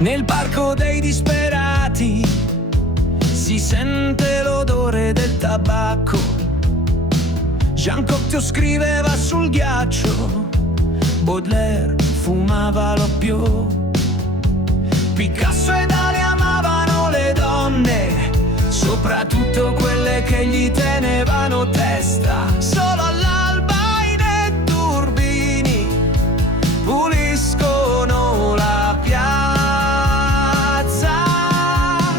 Nel parco dei disperati si sente l'odore del tabacco. Jean Cocteau scriveva sul ghiaccio, Baudelaire fumava l'oppio. Picasso e Dali amavano le donne, soprattutto quelle che gli tenevano testa. Solo all'alba i netturbini puliscono la piazza.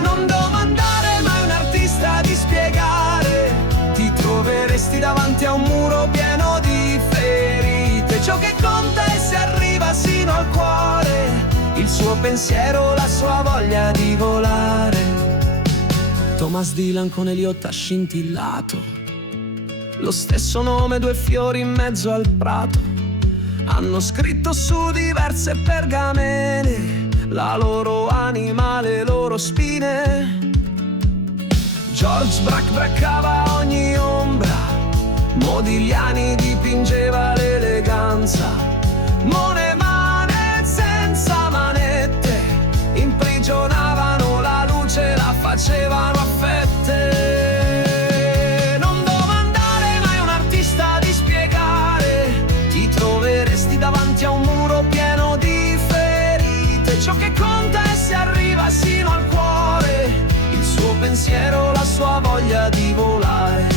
Non domandare mai a un artista di spiegare, ti troveresti davanti a un muro pieno di ferite. Ciò che conta è se arriva sino al cuore il suo pensiero, la sua voglia di volare. Thomas Dylan con Eliot ha scintillato, lo stesso nome, due fiori in mezzo al prato. Hanno scritto su diverse pergamene la loro anima, le loro spine. George Braque braccava ogni ombra, Modigliani dipingeva l'eleganza. Monet senza manette imprigionavano la luce, la facevano a fette. Non domandare mai a un artista di spiegare, ti troveresti davanti a un muro pieno di ferite. Ciò che conta è se arriva sino al cuore il suo pensiero, la sua voglia di volare.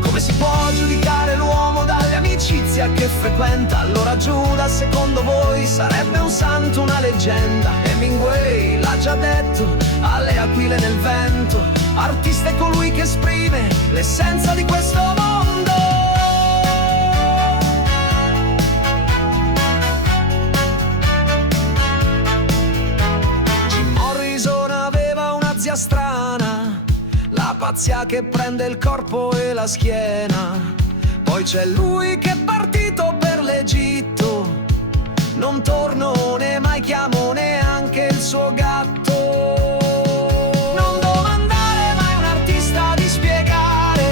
Come si può giudicare l'uomo dalle amicizie che frequenta? Allora Giuda, secondo voi, sarebbe un santo, una leggenda? Hemingway l'ha già detto, alle aquile nel vento. Artista è colui che esprime l'essenza di questo mondo. Jim Morrison aveva una zia strana, la pazzia che prende il corpo e la schiena. Poi c'è lui che è partito per l'Egitto, non torno né mai chiamo neanche il suo gatto. Non domandare mai a un artista di spiegare,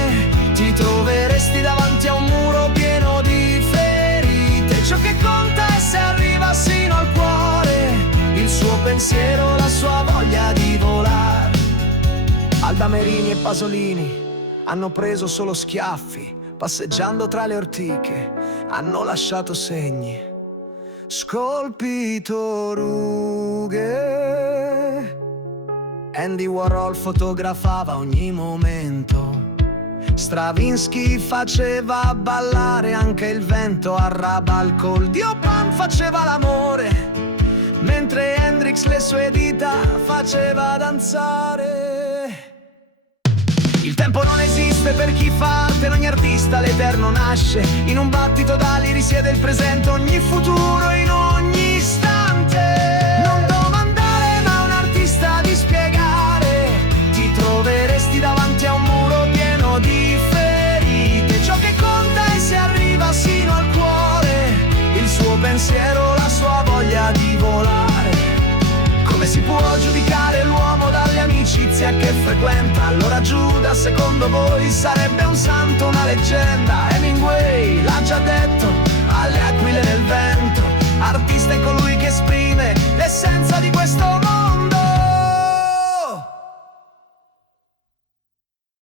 ti troveresti davanti a un muro pieno di ferite. Ciò che conta è se arriva sino al cuore il suo pensiero, la sua voglia di volare. Alda Merini e Pasolini hanno preso solo schiaffi, passeggiando tra le ortiche hanno lasciato segni, scolpito rughe. Andy Warhol fotografava ogni momento, Stravinsky faceva ballare anche il vento. A Rabat col Dio Pan faceva l'amore, mentre Hendrix le sue dita faceva danzare. Il tempo non esiste per chi fa arte, in ogni artista l'eterno nasce. In un battito d'ali risiede il presente, ogni futuro in ogni istante. Non domandare mai a un artista di spiegare, ti troveresti davanti a un muro pieno di ferite. Ciò che conta è se arriva sino al cuore il suo pensiero, la sua voglia di volare. Come si può giudicare l'uomo dalle amicizie che frequenta? Allora Giuda, secondo voi, sarebbe un santo, una leggenda? Hemingway l'ha già detto, alle aquile nel vento. Artista è colui che esprime l'essenza di questo mondo.